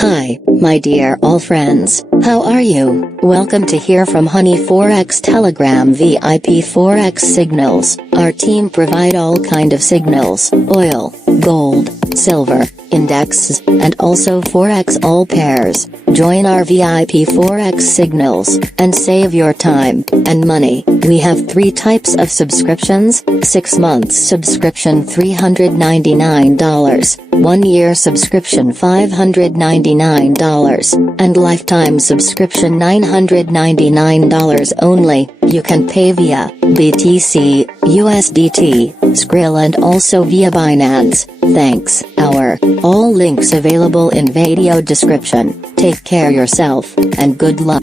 Hi, my dear all friends, how are you? Welcome to Hear from Honey Forex Telegram VIP Forex Signals. Our team provide all kind of signals, oil, gold, silver, indexes, and also Forex all pairs. Join our VIP Forex Signals, and save your time and money. We have 3 types of subscriptions: 6 months subscription $399, 1 year subscription $599, and lifetime subscription $999 only. You can pay via BTC, USDT, Skrill and also via Binance. Thanks. All links available in video description. Take care yourself, and good luck.